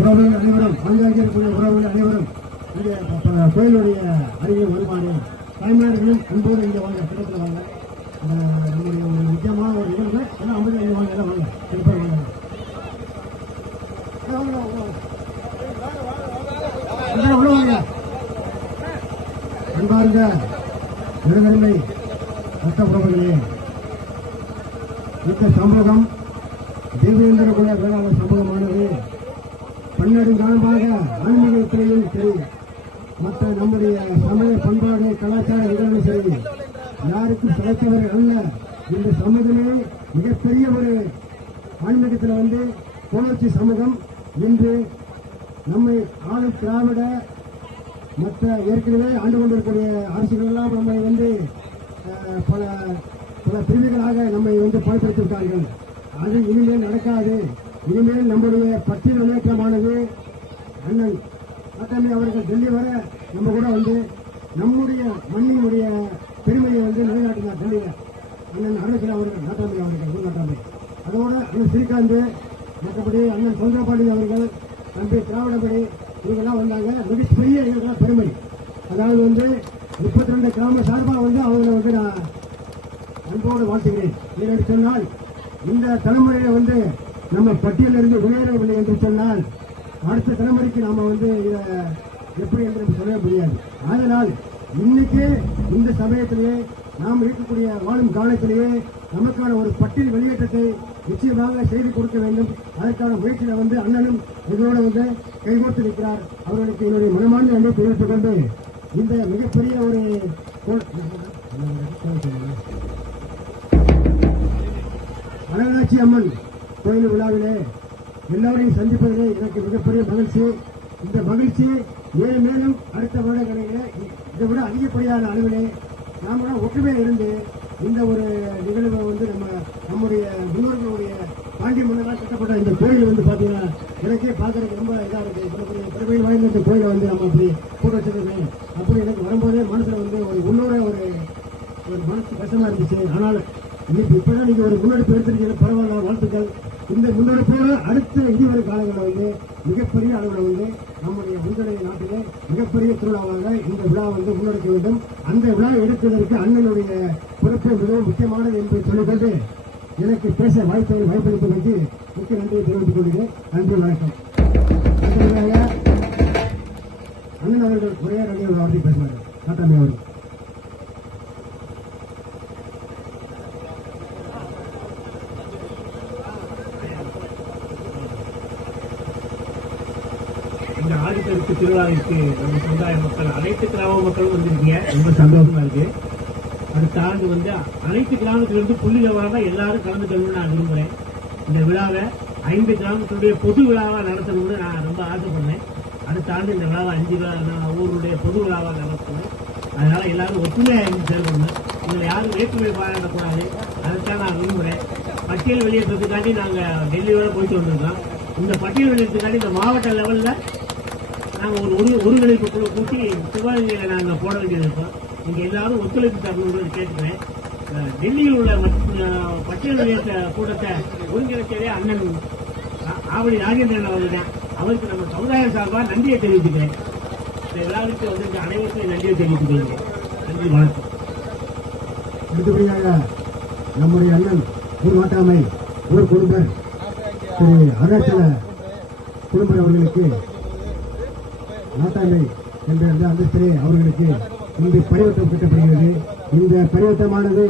உறவுகள் அனைவரும் ஆங்காங்கே இருக்கக்கூடிய உறவுகள் அனைவரும் இங்கே கோயிலுடைய அருகில் வருமாறு தமிழ்நாடுகளும் அன்போடு இங்கே வாங்க பக்கத்தில் வாங்க. நம்முடைய ஒரு முக்கியமான ஒரு நிகழ்வு எல்லாம் ஐம்பது இங்கே வாங்க எல்லாம் வாங்க. சிறப்பாக வாங்க. வாங்க, வாங்க, அன்பார்ந்த நெடுங்கருமை ரத்த உறவுகளே இந்த சமூகம் தேவேந்திர குல வேளாண் சமூகமானது பன்னெடுங்காலமாக ஆன்மீகத்திலையும் சரி. மற்ற நம்முடைய சமய பண்பாடு கலாச்சார நிகழ்வு சரி. யாருக்கும் சிலைத்தவர் அல்ல. இந்த சமூகமே மிகப்பெரிய ஒரு ஆன்மீகத்தில் வந்து புணர்ச்சி சமூகம். இன்று நம்மை ஆளும் திராவிட மற்ற ஏற்கனவே ஆண்டு கொண்டிருக்கக்கூடிய அரசுகள் எல்லாம் நம்மை வந்து பல பல பிரிவுகளாக நம்மை வந்து பயன்படுத்தியிருக்கார்கள் அது இனிமேல் நடக்காது. இனிமேல் நம்முடைய பட்டியல் முன்னேற்றமானது அண்ணன் அத்தாமி அவர்கள் டெல்லி வர நம்ம கூட வந்து நம்முடைய மண்ணினுடைய பெருமையை வந்து நிலைநாட்டினார் டெல்லியில் அண்ணன் அருணகிரி அவர்கள் நாட்டாமி அவர்கள் ஊர் அதோடு அண்ணன் ஸ்ரீகாந்த் மற்றபடி அண்ணன் சந்திரபாண்டி அவர்கள் தம்பி திராவிடபடி இவங்கெல்லாம் வந்தாங்க. மிகப்பெரிய எங்களுக்கெல்லாம் பெருமை. அதாவது வந்து முப்பத்தி ரெண்டு கிராம சார்பாக வந்து அவங்களை வந்து நான் அன்போடு வாழ்த்துகிறேன். ஏனென்று சொன்னால் இந்த தலைமுறையில் வந்து நம்ம பட்டியலிருந்து வெளியேறவில்லை என்று சொன்னால் அடுத்த தலைமுறைக்கு நாம வந்து எப்படி என்று சொல்ல முடியாது. அதனால் இன்னைக்கு இந்த சமயத்திலேயே நாம் இருக்கக்கூடிய வாழும் காலத்திலேயே நமக்கான ஒரு பட்டியல் வெளியேற்றத்தை நிச்சயமாக செய்து கொடுக்க வேண்டும். அதற்கான முயற்சியில வந்து அண்ணனும் இதோடு வந்து கைகோர்த்து இருக்கிறார் அவர்களுக்கு என்னுடைய மனமார்ந்த நன்றி தெரிவித்துக் கொண்டு இந்த மிகப்பெரிய ஒரு அழகாட்சி அம்மன். கோயில் விழாவிலே எல்லோரையும் சந்திப்பதிலே எனக்கு மிகப்பெரிய மகிழ்ச்சி. இந்த மகிழ்ச்சி மேலும் மேலும் அடுத்த வருடங்களிலே இதை விட அதிகப்படியான அளவிலே நாம ஒற்றுமை இருந்து இந்த ஒரு நிகழ்வை வந்து நம்ம நம்முடைய முன்னோர்களுடைய பாண்டி மன்னராக கட்டப்பட்ட இந்த கோயில் வந்து பார்த்தீங்கன்னா எனக்கே பார்க்கறதுக்கு ரொம்ப இதாக இருக்கு. இப்படி பெரிய வாய்ந்த இந்த கோயிலை வந்து நம்ம அப்படி போட்டு வச்சிருக்கேன் அப்படி எனக்கு வரும்போதே மனசுல வந்து ஒரு உள்ளூர ஒரு ஒரு மனசு கஷ்டமா இருந்துச்சு. ஆனால் இன்னைக்கு இப்பதான் நீங்க ஒரு முன்னெடுப்பு எடுத்திருக்கீங்க. பரவாயில்ல வாழ்த்துக்கள். இந்த முன்னெடுப்போடு அடுத்த இனிவரும் காலங்களில் வந்து மிகப்பெரிய அளவில் வந்து நம்முடைய உங்களுடைய நாட்டிலே மிகப்பெரிய திருவிழாவாக இந்த விழா வந்து முன்னெடுக்க வேண்டும். அந்த விழா எடுப்பதற்கு அண்ணனுடைய பொறுப்பு மிகவும் முக்கியமானது என்று சொல்லிக்கொண்டு எனக்கு பேச வாய்ப்பை வாய்ப்பளிப்பதற்கு முக்கிய நன்றியை தெரிவித்துக் கொள்கிறேன். நன்றி வணக்கம். அண்ணன் அவர்கள் ஒரே வார்த்தை அவர்கள் இந்த ஆடிப்பெருக்கு திருவிழாவிற்கு நம்ம சமுதாய மக்கள் அனைத்து கிராம மக்களும் வந்திருக்கீங்க. ரொம்ப சந்தோஷமா இருக்கு. அடுத்த ஆண்டு வந்து அனைத்து கிராமத்திலிருந்து புள்ளி விவரமா எல்லாரும் கலந்துக்கணும்னு நான் விரும்புறேன். இந்த விழாவை ஐந்து கிராமத்தினுடைய பொது விழாவா நடத்தணும்னு நான் ரொம்ப ஆசைப்படுறேன். அடுத்த ஆண்டு இந்த விழாவை அஞ்சு ஊருடைய பொது விழாவா நடத்தணும். அதனால எல்லாரும் ஒற்றுமையா இருந்து செயல்படணும். இதுல யாரும் வேற்றுமை பாராட்டக்கூடாது. அதுக்காக நான் விரும்புறேன். பட்டியல் வெளியேற்றத்துக்காண்டி நாங்க டெல்லி வரை போயிட்டு வந்திருக்கோம். இந்த பட்டியல் வெளியேற்றத்துக்காண்டி இந்த மாவட்ட லெவல்ல நாங்கள் ஒரு ஒரு ஒருங்கிணைப்பு குழு கூட்டி சிவகங்கையில் நாங்கள் போட வேண்டியது இருக்கோம் இங்கே எல்லாரும் ஒத்துழைப்பு தரணும்னு கேட்டுக்கிறேன். டெல்லியில் உள்ள மற்ற- பட்டியல் வெளியேற்ற கூட்டத்தை ஒருங்கிணைச்சதே அண்ணன் ஆவடி ராஜேந்திரன் அவர்கள் தான். அவருக்கு நம்ம சமுதாய சார்பாக நன்றியை தெரிவித்துக்கிறேன். இந்த விழாவிற்கு அனைவருக்கும் நன்றியை தெரிவித்துக்கிறேன் நன்றி வணக்கம். அடுத்தபடியாக நம்முடைய அண்ணன் ஊர் மாட்டாமை ஊர் குடும்பர் திரு அருணாச்சல குடும்பர் அவர்களுக்கு நாட்டாமை என்ற அந்த அந்தஸ்திலே அவர்களுக்கு இன்று பரிவர்த்தம் கட்டப்படுகிறது இந்த பரிவர்த்தமானது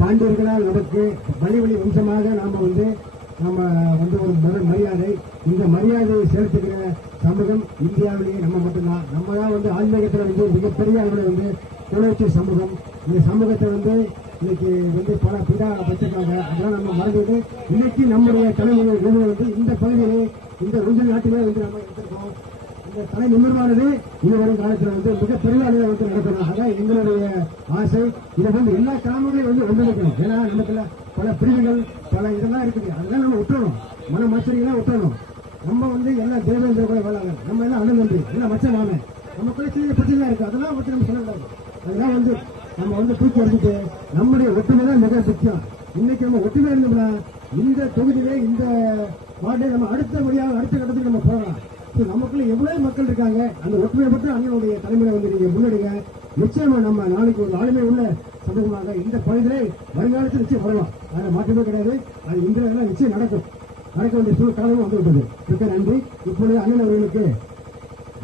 பாண்டியர்களால் நமக்கு வழி வழி வம்சமாக நாம வந்து நம்ம வந்து ஒரு மரியாதை இந்த மரியாதையை செலுத்துகிற சமூகம் இந்தியாவிலேயே நம்ம மட்டும்தான். நம்ம தான் வந்து ஆன்மீகத்தில் வந்து மிகப்பெரிய அளவில் வந்து உணர்ச்சி சமூகம். இந்த சமூகத்தை வந்து இன்னைக்கு வந்து பல பிதா வச்சிருக்காங்க அதெல்லாம் நம்ம மறந்துட்டு இன்னைக்கு நம்முடைய தலைமுறை வந்து இந்த பகுதியிலே இந்த ருஜு நாட்டிலே வந்து நம்ம எடுத்திருக்கோம் தலை நிமிர்வானது இனி வரும் காலத்தில் வந்து மிகப்பெரிய அளவில் வந்து நடப்பதாக அதான் எங்களுடைய ஆசை. இதை வந்து எல்லா கிராமங்களையும் வந்து ஒன்றிணைக்கணும். ஏன்னா நமக்குள்ள பல பிரிவுகள் பல இதெல்லாம் இருக்குது. அதெல்லாம் நம்ம விட்டுறணும் மன மச்சரிகளாம் விட்டுறணும் நம்ம வந்து எல்லாம் தேவேந்திர கூட வேளாங்க நம்ம எல்லாம் அணுநன்றி எல்லாம் மச்ச நாம நமக்குள்ள சின்ன பிரச்சனை இருக்கு. அதெல்லாம் பற்றி நம்ம சொல்லக்கூடாது. அதெல்லாம் வந்து நம்ம வந்து தூக்கி அடிச்சுட்டு நம்முடைய ஒற்றுமை தான் மிக முக்கியம். இன்னைக்கு நம்ம ஒற்றுமை இருந்தோம்னா இந்த தொகுதியிலே இந்த வார்டே நம்ம அடுத்த வழியாக அடுத்த கட்டத்துக்கு நம்ம போகலாம். நமக்குள்ள எவ்வளவு மக்கள் இருக்காங்க? அந்த ஒற்றுமைப்பட்ட அண்ணனுடைய தலைமையில வந்து நீங்க முன்னெடுங்க. நிச்சயமா நம்ம நாளைக்கு ஒரு ஆளுமை உள்ள சமூகமாக இந்த பகுதியிலே வருங்காலத்தில் நிச்சயம் வரலாம். அதுல மாற்றமே கிடையாது. அது இந்த நிச்சயம் நடக்கும். நடக்க வேண்டிய சூழ் காலமும் வந்து மிக்க நன்றி. இப்பொழுது அண்ணன் அவர்களுக்கு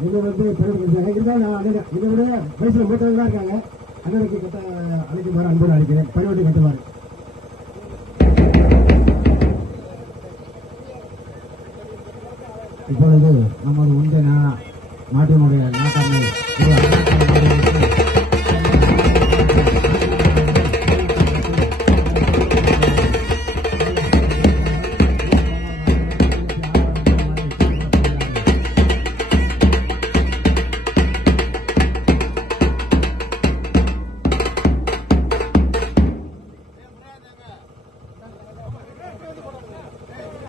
இதை வந்து பெருமை இருந்தால் நான் அண்ணன். இதை விட வயசுல தான் இருக்காங்க. அண்ணனுக்கு கட்ட அழைக்குமாறு அன்போடு அழைக்கிறேன். பணிவட்டி கட்டுவார் இப்பொழுது